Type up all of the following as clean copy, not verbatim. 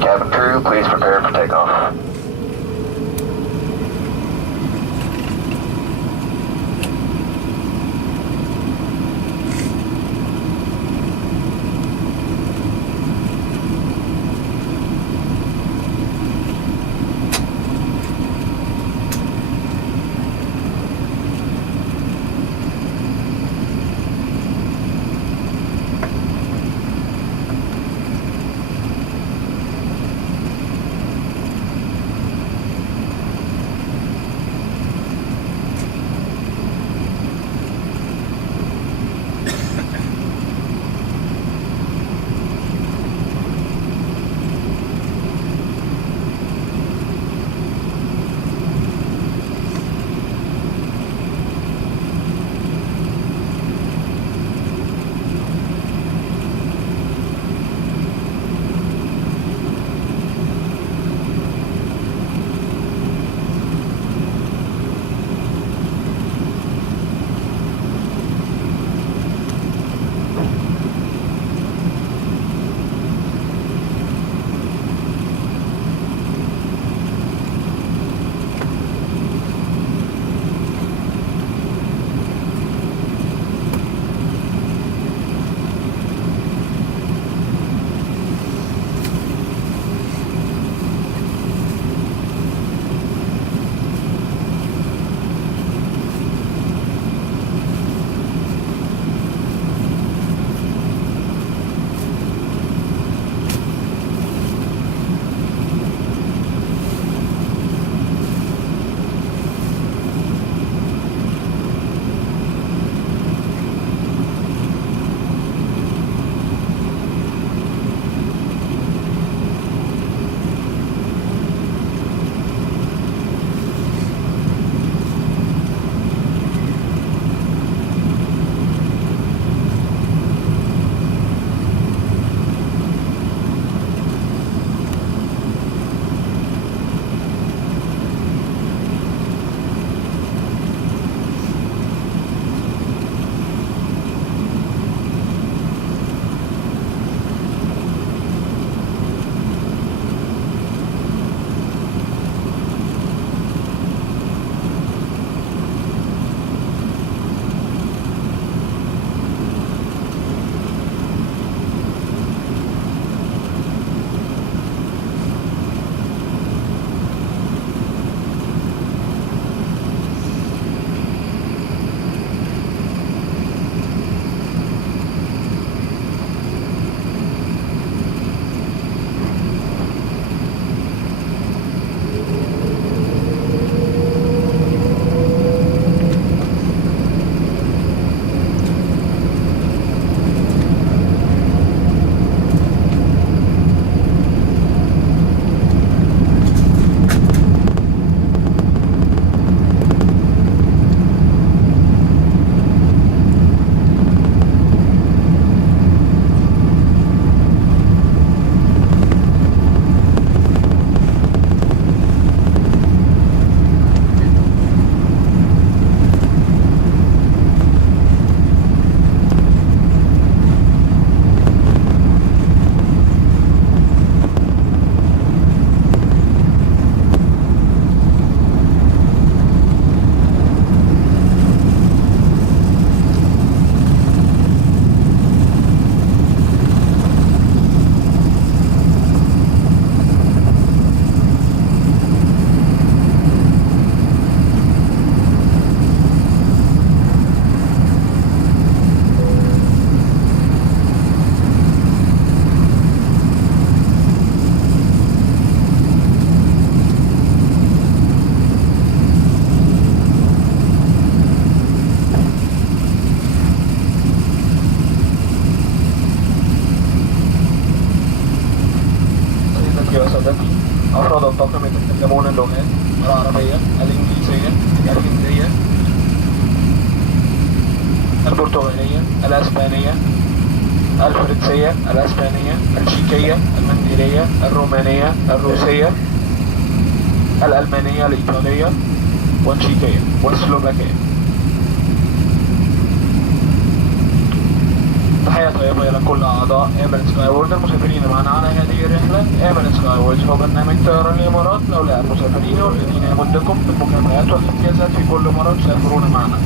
Cabin crew, please prepare for takeoff. أفراد الطاقم يتكلمون اللغات العربية، الإنجليزية، الهندية، البرتغالية، الأسبانية، الفرنسية، الأسبانية، التشيكية، المنديلية، الرومانية، الروسية، الألمانية، الإيطالية، والتشيكية والسلوفاكية. تحية طيبة إلى كل أعضاء إيميريتس سكاي وورلد المسافرين معنا على هذه الرحلة. إيميريتس سكاي يوجه برنامج طيران الإمارات لأولياء المسافرين والذين يمدكم بالمكافآت والامتيازات في كل مرة تسافرون معنا.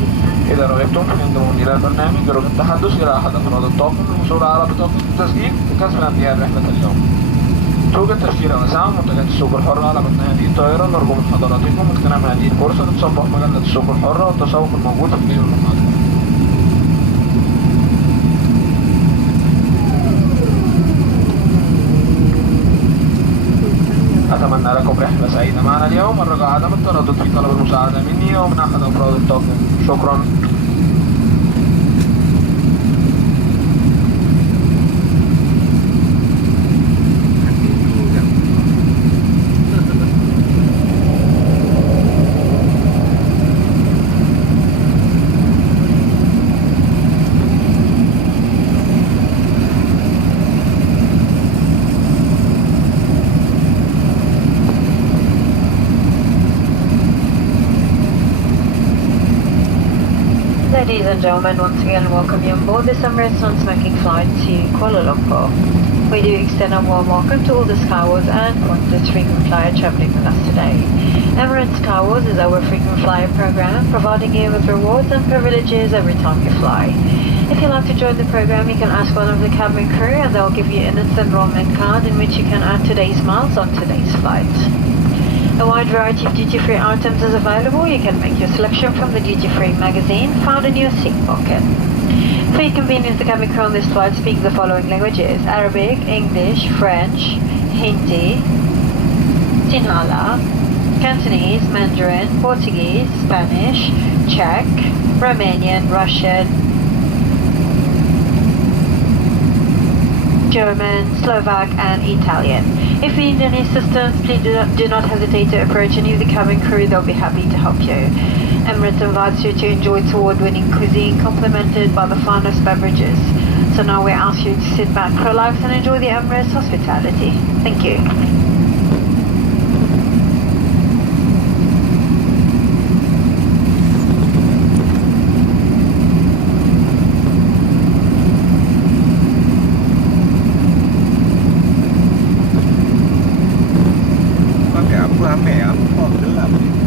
إذا رغبتم في الانضمام إلى البرنامج يرجى التحدث إلى أحد أفراد الطاقم للحصول على بطاقة التسجيل لكسب أمنية رحلة اليوم. توجد تشكيلة واسعة من منتجات السوق الحرة على متن هذه الطائرة. نرجو من حضراتكم اغتنام هذه الفرصة لتصفح مجلة السوق الحرة والتسوق الموجود في الفيديو المحاضرة. أتمنى لكم رحلة سعيدة معنا اليوم. الرجاء عدم التردد في طلب المساعدة مني أو من أحد أفراد الطاقم. شكرا. Ladies and gentlemen, once again welcome you on board this Emirates non-smoking flight to Kuala Lumpur. We do extend a warm welcome to all the Skywars and Qantas frequent flyer travelling with us today. Emirates Skywars is our frequent flyer program, providing you with rewards and privileges every time you fly. If you'd like to join the program, you can ask one of the cabin crew and they'll give you an instant enrollment card in which you can add today's miles on today's flight. A wide variety of duty-free items is available. You can make your selection from the duty-free magazine found in your seat pocket. For your convenience, the cabin crew on this flight speaks the following languages: Arabic, English, French, Hindi, Sinhala, Cantonese, Mandarin, Portuguese, Spanish, Czech, Romanian, Russian, German, Slovak and Italian. If you need any assistance, please do not hesitate to approach any of the cabin crew. They'll be happy to help you. Emirates invites you to enjoy its award-winning cuisine complemented by the finest beverages. So now we ask you to sit back, relax and enjoy the Emirates hospitality. Thank you. Pakai apa ambil apa gelap ni.